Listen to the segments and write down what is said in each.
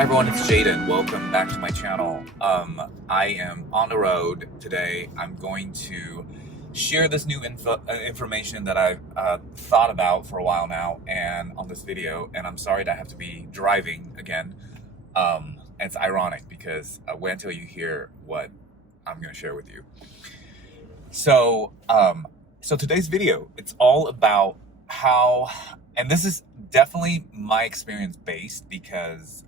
Hi everyone, it's Jaden. Welcome back to my channel. I am on the road today. I'm going to share this new information that I've thought about for a while now and on this video, and I'm sorry that I have to be driving again. And it's ironic because wait until you hear what I'm going to share with you. So today's video, it's all about how, and this is definitely my experience based because,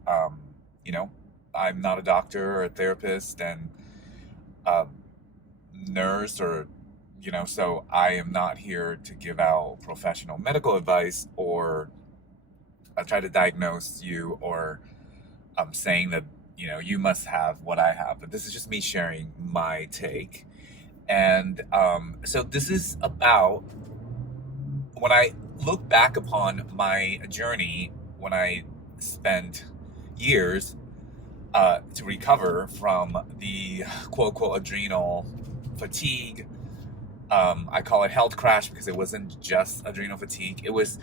I'm not a doctor or a therapist and nurse or, so I am not here to give out professional medical advice or try to diagnose you or saying that, you must have what I have. But this is just me sharing my take. And so this is about when I look back upon my journey, when I spent years to recover from the quote-unquote adrenal fatigue. I call it health crash because it wasn't just adrenal fatigue. It was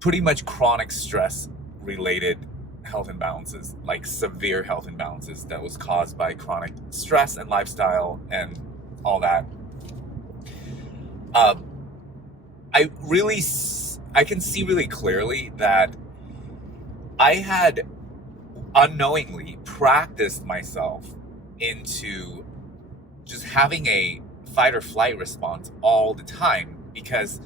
pretty much chronic stress-related health imbalances, like severe health imbalances that was caused by chronic stress and lifestyle and all that. I can see really clearly that I had unknowingly practiced myself into just having a fight or flight response all the time. Because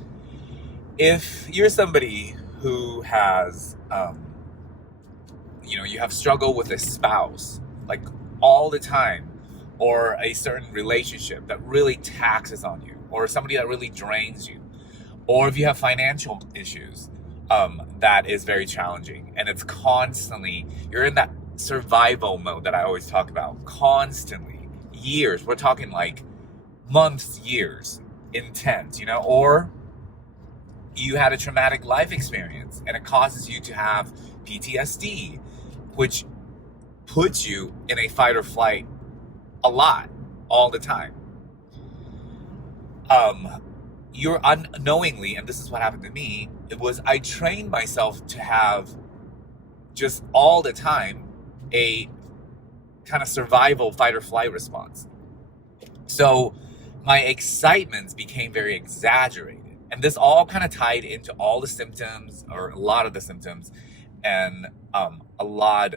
if you're somebody who has, you have struggled with a spouse like all the time, or a certain relationship that really taxes on you, or somebody that really drains you, or if you have financial issues, that is very challenging. And it's constantly, you're in that survival mode that I always talk about, constantly, years. We're talking like months, years, intense, or you had a traumatic life experience and it causes you to have PTSD, which puts you in a fight or flight a lot, all the time. You're unknowingly, and this is what happened to me, I trained myself to have just all the time a kind of survival fight or flight response. So my excitements became very exaggerated. And this all kind of tied into all the symptoms, or a lot of the symptoms, and a lot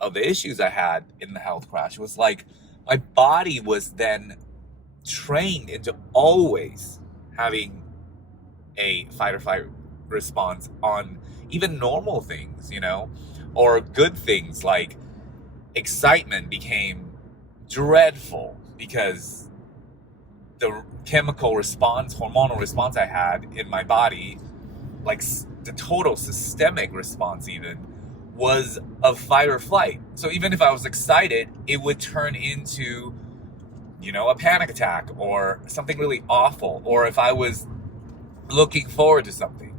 of the issues I had in the health crash. Was like my body was then trained into always having a fight or flight response on even normal things, or good things. Like excitement became dreadful because the chemical response, hormonal response I had in my body, like the total systemic response even, was of fight or flight. So even if I was excited, it would turn into, a panic attack or something really awful. Or if I was looking forward to something,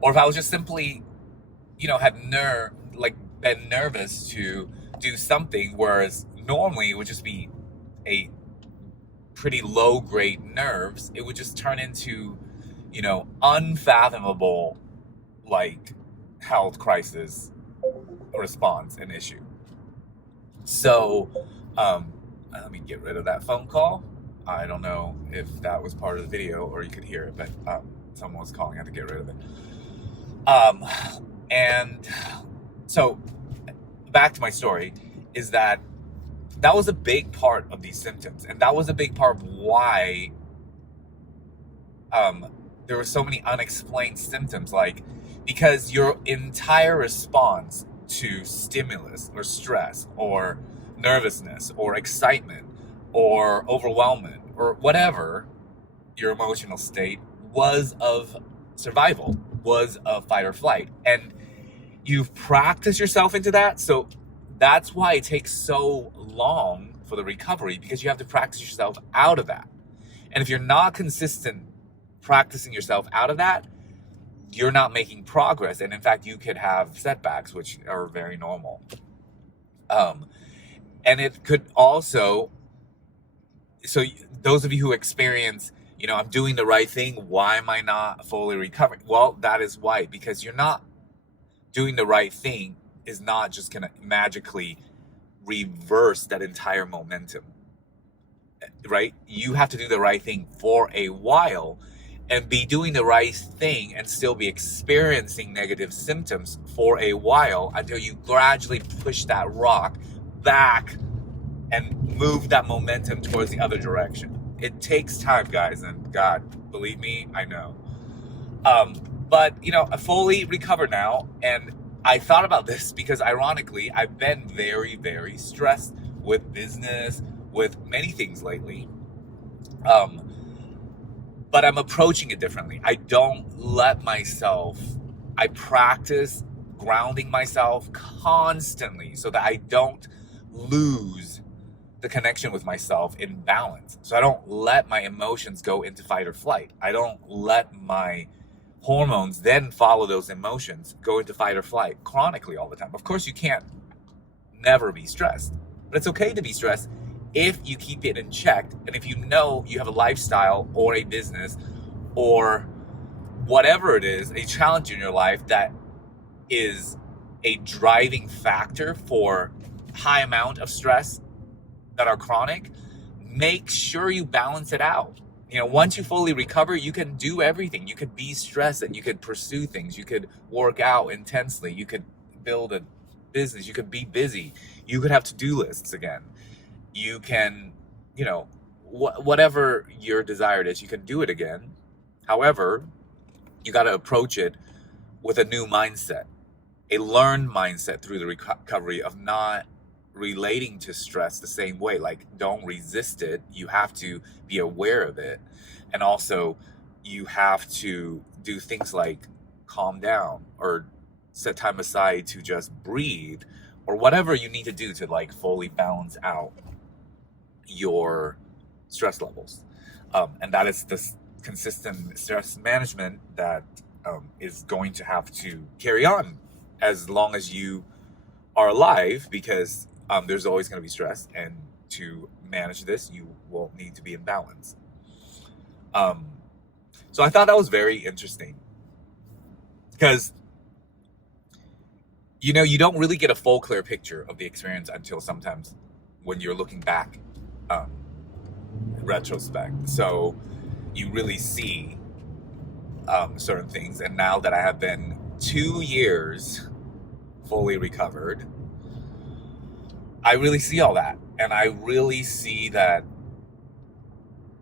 or if I was just simply, had been nervous to do something, whereas normally it would just be a pretty low grade nerves, it would just turn into, unfathomable, like, health crisis response and issue. So, let me get rid of that phone call. I don't know if that was part of the video or you could hear it, but someone was calling. I had to get rid of it. And so back to my story is that was a big part of these symptoms. And that was a big part of why there were so many unexplained symptoms, because your entire response to stimulus or stress or nervousness or excitement or overwhelmment or whatever your emotional state was of survival, was of fight or flight. And you've practiced yourself into that. So that's why it takes so long for the recovery, because you have to practice yourself out of that. And if you're not consistent practicing yourself out of that, you're not making progress. And in fact, you could have setbacks, which are very normal. And it could also, so those of you who experience, I'm doing the right thing, why am I not fully recovering? Well, that is why, because you're not doing the right thing is not just going to magically reverse that entire momentum, right? You have to do the right thing for a while and be doing the right thing and still be experiencing negative symptoms for a while until you gradually push that rock back and move that momentum towards the other direction. It takes time, guys, and God, believe me, I know. But, I fully recovered now, and I thought about this because, ironically, I've been very, very stressed with business, with many things lately. But I'm approaching it differently. I practice grounding myself constantly so that I don't lose the connection with myself in balance. So I don't let my emotions go into fight or flight. I don't let my hormones then follow those emotions, go into fight or flight chronically all the time. Of course, you can't never be stressed, but it's okay to be stressed if you keep it in check, and if you know you have a lifestyle or a business or whatever it is, a challenge in your life that is a driving factor for high amount of stress that are chronic, make sure you balance it out. Once you fully recover, you can do everything. You could be stressed and you could pursue things. You could work out intensely. You could build a business. You could be busy. You could have to-do lists again. You can, whatever your desire is, you can do it again. However, you got to approach it with a new mindset, a learned mindset through the recovery of not relating to stress the same way. Like, don't resist it. You have to be aware of it. And also, you have to do things like calm down or set time aside to just breathe or whatever you need to do to fully balance out your stress levels. And that is this consistent stress management that is going to have to carry on as long as you are alive, because there's always going to be stress, and to manage this, you will need to be in balance. So I thought that was very interesting because, you don't really get a full, clear picture of the experience until sometimes when you're looking back, retrospect. So you really see certain things. And now that I have been 2 years fully recovered, I really see all that. And I really see that,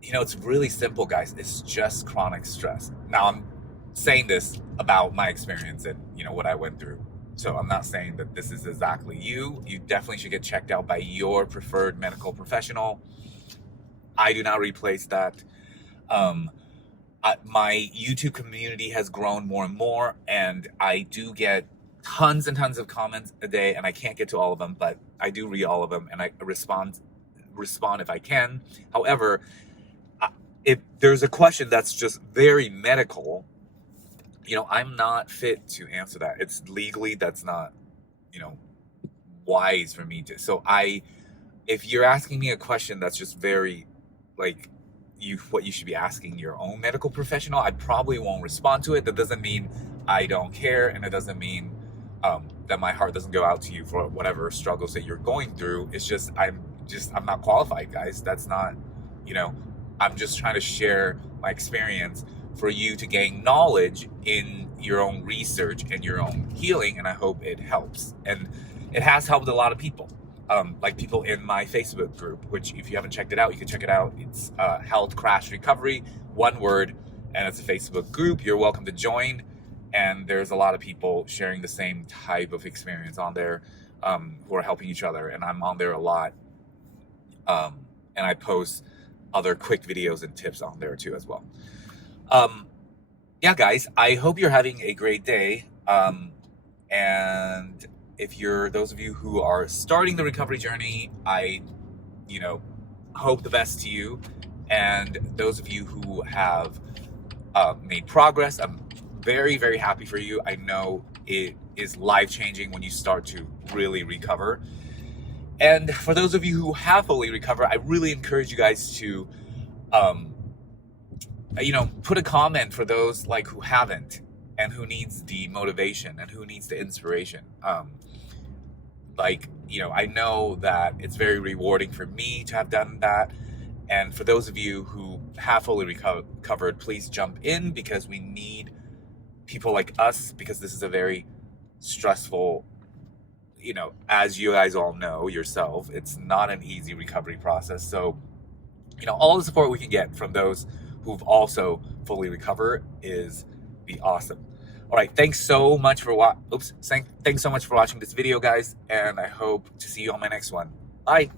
it's really simple, guys. It's just chronic stress. Now, I'm saying this about my experience and, what I went through. So I'm not saying that this is exactly you. You definitely should get checked out by your preferred medical professional. I do not replace that. My YouTube community has grown more and more, and I do get tons and tons of comments a day, and I can't get to all of them, but I do read all of them, and I respond if I can. However, if there's a question that's just very medical, I'm not fit to answer that. It's legally, that's not, wise for me to. So if you're asking me a question that's just very, what you should be asking your own medical professional, I probably won't respond to it. That doesn't mean I don't care, and it doesn't mean that my heart doesn't go out to you for whatever struggles that you're going through. It's just I'm not qualified, guys. That's not, I'm just trying to share my experience for you to gain knowledge in your own research and your own healing, and I hope it helps. And it has helped a lot of people, like people in my Facebook group, which if you haven't checked it out, you can check it out. It's Health Crash Recovery, one word, and it's a Facebook group. You're welcome to join. And there's a lot of people sharing the same type of experience on there, who are helping each other. And I'm on there a lot. And I post other quick videos and tips on there too as well. Yeah, guys, I hope you're having a great day. And if you're those of you who are starting the recovery journey, I, hope the best to you. And those of you who have made progress, I'm very, very happy for you. I know it is life-changing when you start to really recover. And for those of you who have fully recovered, I really encourage you guys to, put a comment for those who haven't, and who needs the motivation and who needs the inspiration. like, you know, I know that it's very rewarding for me to have done that. And for those of you who have fully recovered, please jump in, because we need people like us, because this is a very stressful, you know, as you guys all know yourself, it's not an easy recovery process. So, you know, all the support we can get from those who've also fully recovered is be awesome. All right, thanks so much for thanks so much for watching this video, guys, and I hope to see you on my next one. Bye.